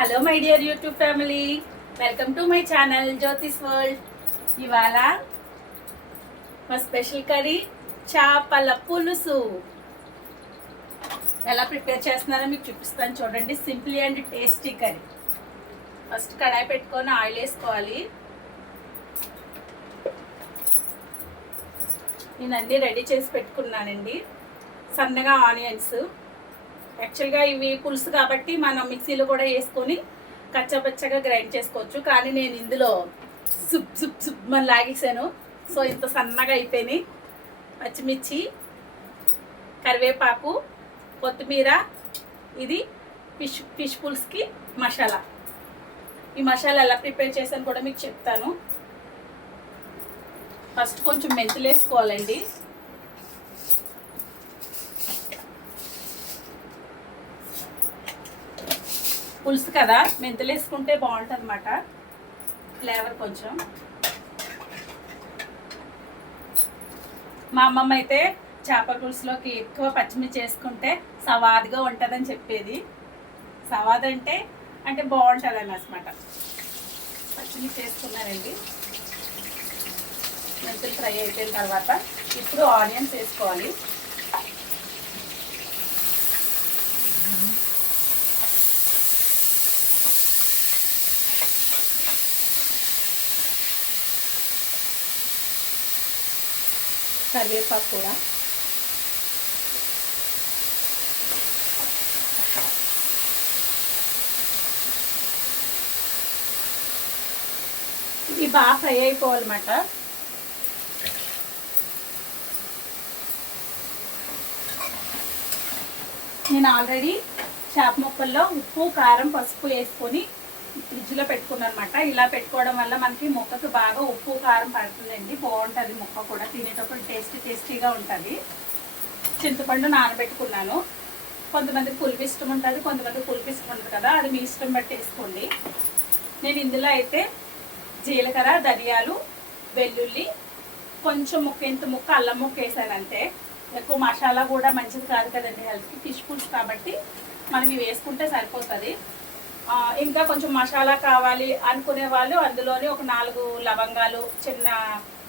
Hello my dear YouTube family, welcome to my channel జ్యోతిస్ world. ఇవాళ మా special curry చేపల పులుసు ఎలా ప్రిపేర్ చేస్తున్నారో మీకు చూపిస్తాను. చూడండి, simple and tasty curry. First కడాయి పెట్టుకొని ఆయిల్ వేసుకోవాలి. నేను అన్నీ రెడీ చేసి పెట్టుకున్నానండి. సన్నగా ఆనియన్స్, యాక్చువల్గా ఇవి పులుసు కాబట్టి మనం మిక్సీలో కూడా వేసుకొని కచ్చపచ్చగా గ్రైండ్ చేసుకోవచ్చు, కానీ నేను ఇందులో సుప్ సుప్ సుప్ అని లాగేసాను. సో ఇంత సన్నగా అయిపోయినాయి. పచ్చిమిర్చి, కరివేపాకు, కొత్తిమీర, ఇది ఫిష్ పులుసుకి మసాలా. ఈ మసాలా ఎలా ప్రిపేర్ చేసాను కూడా మీకు చెప్తాను. ఫస్ట్ కొంచెం మెంతులు వేసుకోవాలండి. పులుసు కదా, మెంతులు వేసుకుంటే బాగుంటుంది అన్నమాట, ఫ్లేవర్ కొంచెం. మా అమ్మమ్మ అయితే చేపల పులుసులోకి ఎక్కువ పచ్చిమిర్చి వేసుకుంటే సవాదుగా ఉంటుందని చెప్పేది. సవాదు అంటే బాగుంటుంది అన్నమాట. పచ్చిమిర్చి వేసుకున్నానండి. మెంతులు ఫ్రై అయిపోయిన తర్వాత ఇప్పుడు ఆనియన్స్ వేసుకోవాలి. కరివేపాకు కూడా, ఇది బాగా ఫ్రై అయిపోవాలన్నమాట. నేను ఆల్రెడీ చేప ముక్కల్లో ఉప్పు, కారం, పసుపు వేసుకొని ఫ్రిడ్జ్లో పెట్టుకున్నాను అనమాట. ఇలా పెట్టుకోవడం వల్ల మనకి ముక్కకు బాగా ఉప్పు, కారం పడుతుందండి. బాగుంటుంది ముక్క కూడా, తినేటప్పుడు టేస్టీగా ఉంటుంది. చింతపండు నానబెట్టుకున్నాను. కొంతమందికి పులుపు ఇష్టం ఉంటుంది, కొంతమందికి పులుపు ఇష్టం ఉంటుంది కదా, అది మీ ఇష్టం బట్టి వేసుకోండి. నేను ఇందులో అయితే జీలకర్ర, ధనియాలు, వెల్లుల్లి, కొంచెం ఇంత ముక్క అల్లం ముక్క వేసాను అంతే. ఎక్కువ మసాలా కూడా మంచిది కాదు కదండి హెల్త్కి. ఫిష్ పులుసు కాబట్టి మనం ఇవి వేసుకుంటే సరిపోతుంది. ఇంకా కొంచెం మసాలా కావాలి అనుకునే వాళ్ళు అందులోనే ఒక 4 లవంగాలు, చిన్న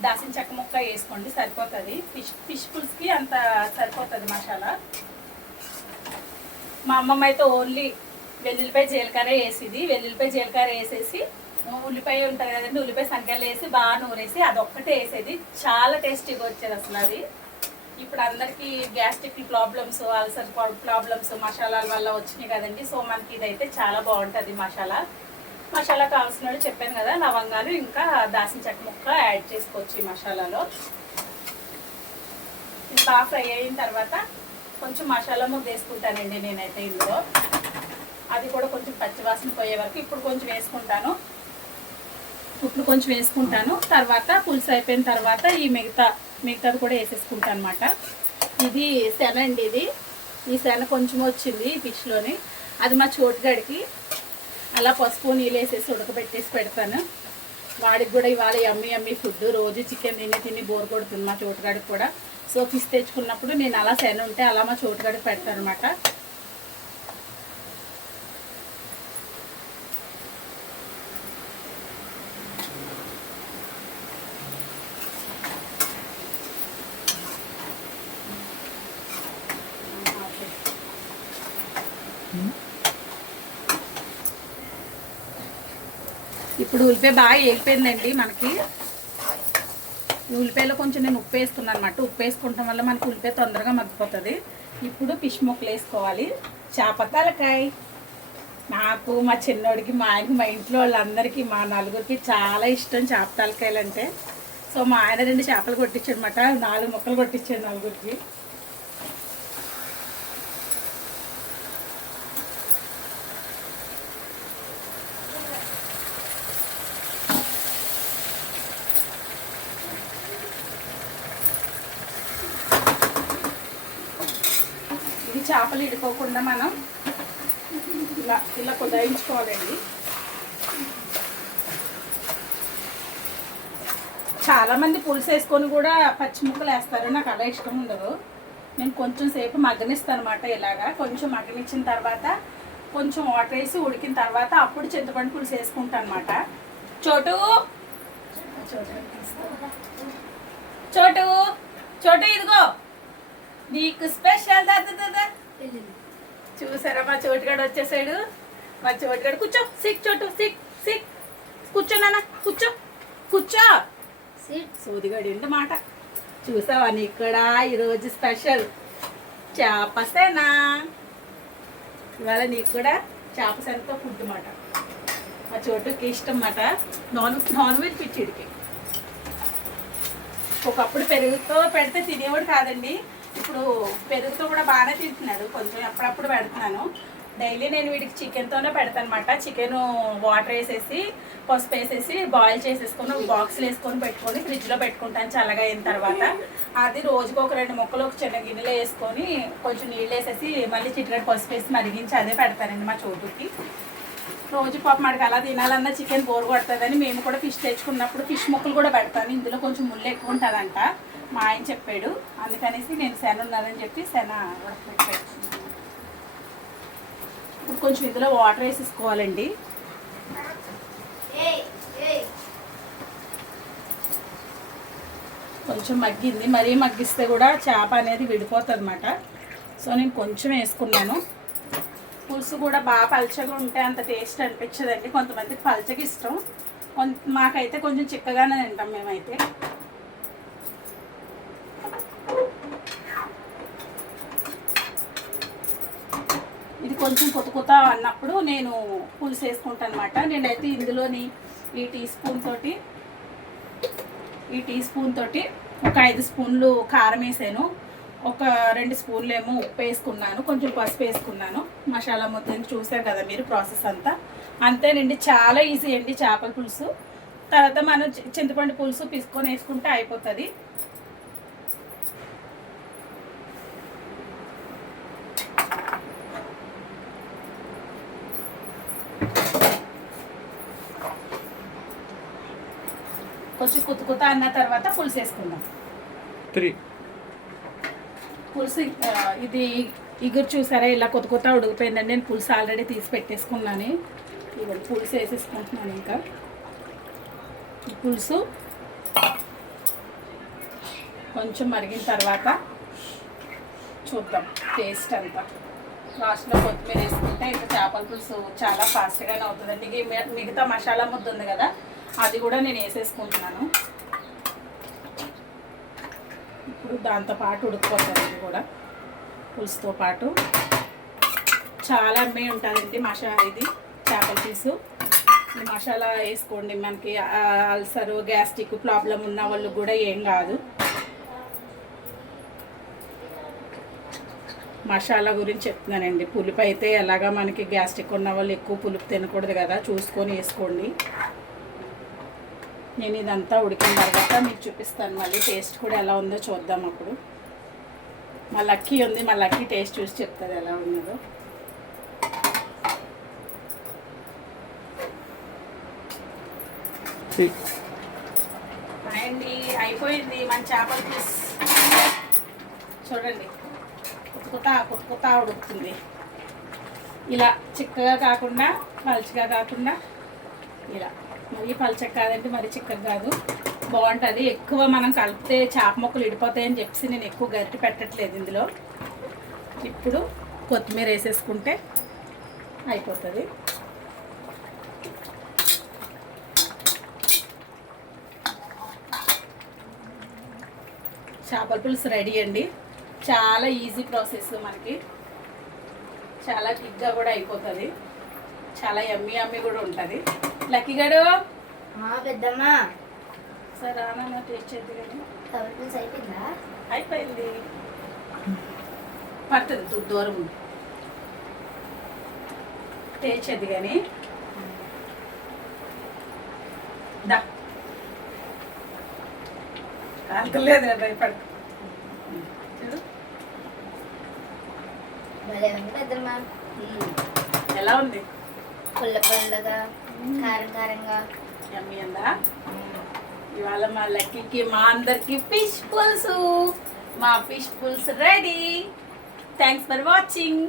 దాసిన చెక్క ముక్క వేసుకోండి, సరిపోతుంది. ఫిష్ పులుసుకి అంత సరిపోతుంది మసాలా. మా అమ్మమ్మ అయితే ఓన్లీ వెల్లుల్లిపాయ జీలకర్ర వేసేది. వెల్లుల్లిపాయ జీలకర్ర వేసేసి ఉల్లిపాయ ఉంటుంది కదండి, ఉల్లిపాయ సంఖ్యలు వేసి బాగా నూరేసి అదొక్కటే వేసేది. చాలా టేస్టీగా వచ్చేది అసలు అది. ఇప్పుడు అందరికీ గ్యాస్ట్రిక్ ప్రాబ్లమ్స్, అల్సర్ ప్రాబ్లమ్స్ మసాలాల వల్ల వచ్చినాయి కదండి. సో మనకి ఇదైతే చాలా బాగుంటుంది మసాలా కావాల్సిన వాళ్ళు చెప్పాను కదా, లవంగాలు ఇంకా దాసిన చెక్క ముక్క యాడ్ చేసుకోవచ్చు ఈ మసాలాలో. ఇది బాగా ఫ్రై అయిన తర్వాత కొంచెం మసాలా ముద్ద వేసుకుంటానండి నేనైతే ఇందులో. అది కూడా కొంచెం పచ్చివాసన పోయే వరకు ఇప్పుడు కొంచెం వేసుకుంటాను. తర్వాత పులుసు అయిపోయిన తర్వాత ఈ మిగతాది కూడా వేసేసుకుంటాను అనమాట. ఇది శన అండి. ఈ శన కొంచెం వచ్చింది ఫిష్లోని, అది మా చోటుగాడికి అలా పసుపు నీళ్ళు వేసేసి ఉడకబెట్టేసి పెడతాను. వాడికి కూడా ఇవాళ యమ్మీ ఫుడ్, రోజు చికెన్ తిని బోర్ కొడుతుంది మా చోటుగాడికి కూడా. సో ఫిష్ తెచ్చుకున్నప్పుడు నేను అలా శన ఉంటే అలా మా చోటుగాడికి పెడతాను అనమాట. ఇప్పుడు ఉల్లిపాయ బాగా వేగిపోయిందండి మనకి. ఉల్లిపాయలో కొంచెం నేను ఉప్పు వేసుకున్నాను అనమాట. ఉప్పు వేసుకోవటం వల్ల మనకి ఉల్లిపాయ తొందరగా మగ్గిపోతుంది. ఇప్పుడు ఫిష్ ముక్కలు వేసుకోవాలి. చేప తలకాయ నాకు, మా చిన్నోడికి, మా ఆయనకి, మా ఇంట్లో వాళ్ళందరికీ, మా నలుగురికి చాలా ఇష్టం చేప తలకాయలు అంటే. సో మా ఆయన 2 చేపలు కొట్టించాడు అనమాట, 4 ముక్కలు కొట్టించాడు నలుగురికి. చేపలు ఇడిపోకుండా మనం ఇలా కుదాయించుకోవాలండి. చాలామంది పులుసు వేసుకొని కూడా పచ్చి ముక్కలు వేస్తారు, నాకు అలా ఇష్టం ఉండదు. నేను కొంచెం సేపు మగ్గనిస్తాను అనమాట. ఇలాగా కొంచెం మగ్గనిచ్చిన తర్వాత కొంచెం వాటర్ వేసి ఉడికిన తర్వాత అప్పుడు చింతపండు పులుసు వేసుకుంటాను అనమాట. చోటు చోటు చోటు ఇదిగో నీకు స్పెషల్ చూసారా మా చోటుగాడు వచ్చేసాడు. మా చోటుగాడు కూర్చో సిక్ చోటు సిక్ సిక్ కూర్చో నాన్న కూర్చో కూర్చో సోదిగాడు ఇంటి మాట చూసావా ఇక్కడ ఈరోజు స్పెషల్ చేపసేనా. ఇవాళ నీకు కూడా చేపసేనతో ఫుడ్ మాట. మా చోటుకి ఇష్టం మాట. నాన్ వెజ్ పిచ్చిడికి. ఒకప్పుడు పెరుగుతో పెడితే తినేవాడు కాదండి. ఇప్పుడు పెరుగుతో కూడా బాగానే తింటున్నాడు. కొంచెం ఎప్పుడప్పుడు పెడుతున్నాను. డైలీ నేను వీడికి చికెన్తోనే పెడతాను అనమాట. చికెన్ వాటర్ వేసేసి పసుపు వేసేసి బాయిల్ చేసేసుకొని బాక్స్లో వేసుకొని పెట్టుకొని ఫ్రిడ్జ్లో పెట్టుకుంటాను చల్లగా అయిన తర్వాత. అది రోజుకు ఒక 2 ముక్కలు ఒక చిన్న గిన్నెలో వేసుకొని కొంచెం నీళ్ళు వేసేసి మళ్ళీ చిటికెడు పసుపు వేసి మరిగించి అదే పెడతానండి మా చోటుకి. రోజు పాపం మనకి అలా తినాలన్నా చికెన్ బోర్ కొడుతుందని మేము కూడా ఫిష్ తెచ్చుకున్నప్పుడు ఫిష్ ముక్కలు కూడా పెడతాను. ఇందులో కొంచెం ముళ్ళు ఎక్కువ ఉంటుందంట మా ఆయన చెప్పాడు. అందుకనేసి నేను శన ఉన్నానని చెప్పి శన పెట్టుకున్నాను. ఇప్పుడు కొంచెం ఇందులో వాటర్ వేసేసుకోవాలండి. కొంచెం మగ్గింది. మరీ మగ్గిస్తే కూడా చేప అనేది విడిపోతుంది అన్నమాట. సో నేను కొంచెం వేసుకున్నాను. పులుసు కూడా బాగా పల్చగా ఉంటే అంత టేస్ట్ అనిపించదండి. కొంతమందికి పల్చగా ఇష్టం. మాకైతే కొంచెం చిక్కగానే తింటాం మేమైతే. ఇది కొంచెం కొత్త అన్నప్పుడు నేను పులుసు వేసుకుంటాను అనమాట. నేనైతే ఇందులోని ఈ టీ స్పూన్ తోటి ఒక 5 స్పూన్లు కారం వేసాను. ఒక 2 స్పూన్లు ఏమో ఉప్పు వేసుకున్నాను. కొంచెం పసుపు వేసుకున్నాను. మసాలా మొత్తం చూసారు కదా మీరు ప్రాసెస్ అంతా. అంతేనండి, చాలా ఈజీ అండి చేపల పులుసు. తర్వాత మనం చింతపండు పులుసు పిసుకొని వేసుకుంటే అయిపోతుంది. కొంచెం కుత్త అన్న తర్వాత పులుసు వేసుకుందాం. పులుసు ఇది ఇగురు చూసారా ఇలా కొత్త ఉడికిపోయిందండి. నేను పులుసు ఆల్రెడీ తీసి పెట్టేసుకున్నాను. ఇవన్నీ పులుసు వేసేసుకుంటున్నాను. ఇంకా పులుసు కొంచెం మరిగిన తర్వాత చూద్దాం టేస్ట్ అంతా. లాస్ట్లో కొత్తిమీర వేసుకుంటే ఇంకా చేపల పులుసు చాలా ఫాస్ట్గానే అవుతుందండి. మిగతా మసాలా ముద్ద ఉంది కదా అది కూడా నేను వేసేసుకుంటున్నాను. ఇప్పుడు దాంతోపాటు ఉడికిపోతుంది. ఇది కూడా పులుసుతో పాటు చాలా అమ్మే ఉంటుందండి ఇది చేపల పులుసు. ఈ మసాలా వేసుకోండి. మనకి అల్సర్ గ్యాస్ట్రిక్ ప్రాబ్లం ఉన్న వాళ్ళు కూడా ఏం కాదు. మసాలా గురించి చెప్తున్నానండి. పులుపు అయితే ఎలాగా మనకి గ్యాస్ట్రిక్ ఉన్న వాళ్ళు ఎక్కువ పులుపు తినకూడదు కదా, చూసుకొని వేసుకోండి. నేను ఇదంతా ఉడికిన తర్వాత మీకు చూపిస్తాను. మళ్ళీ టేస్ట్ కూడా ఎలా ఉందో చూద్దాం. అప్పుడు మా లక్కీ ఉంది. మా లక్కీ టేస్ట్ చూసి చెప్తుంది ఎలా ఉన్నదో. అండి అయిపోయింది మన చేపల పులుసు. చూడండి కొత్త ఉడుకుతుంది. ఇలా చిక్కగా కాకుండా పలుచగా కాకుండా ఇలా. మరి పలుచగా కాదంటే మరి చిక్కగా కాదు, బాగుంటుంది. ఎక్కువ మనం కలిపితే చేప ముక్కలు విడిపోతాయని చెప్పి నేను ఎక్కువ గరిటె పెట్టట్లేదు ఇందులో. ఇప్పుడు కొత్తిమీర వేసేసుకుంటే అయిపోతుంది. చేపల పులుసు రెడీ అండి. చాలా ఈజీ ప్రాసెస్. మనకి చాలా క్విక్గా కూడా అయిపోతుంది. చాలా యమ్మీ కూడా ఉంటుంది. లక్కీ గడు పెద్దమ్మా సరే రానా టేస్ట్ చేద్ది కానీ అయిపోయిందా? అయిపోయింది. పడుతుంది దూరం టేస్ట్ చేద్ది కానీ దా కాకలేదు భయపడు. పెద్దమ్మా ఎలా ఉంది? పుల్లగా కారంగా యమ్మీ అందా. ఇవాళ మా లక్కీకి మా అందరికి ఫిష్ పులుసు. మా ఫిష్ పులుసు రెడీ. Thanks for watching.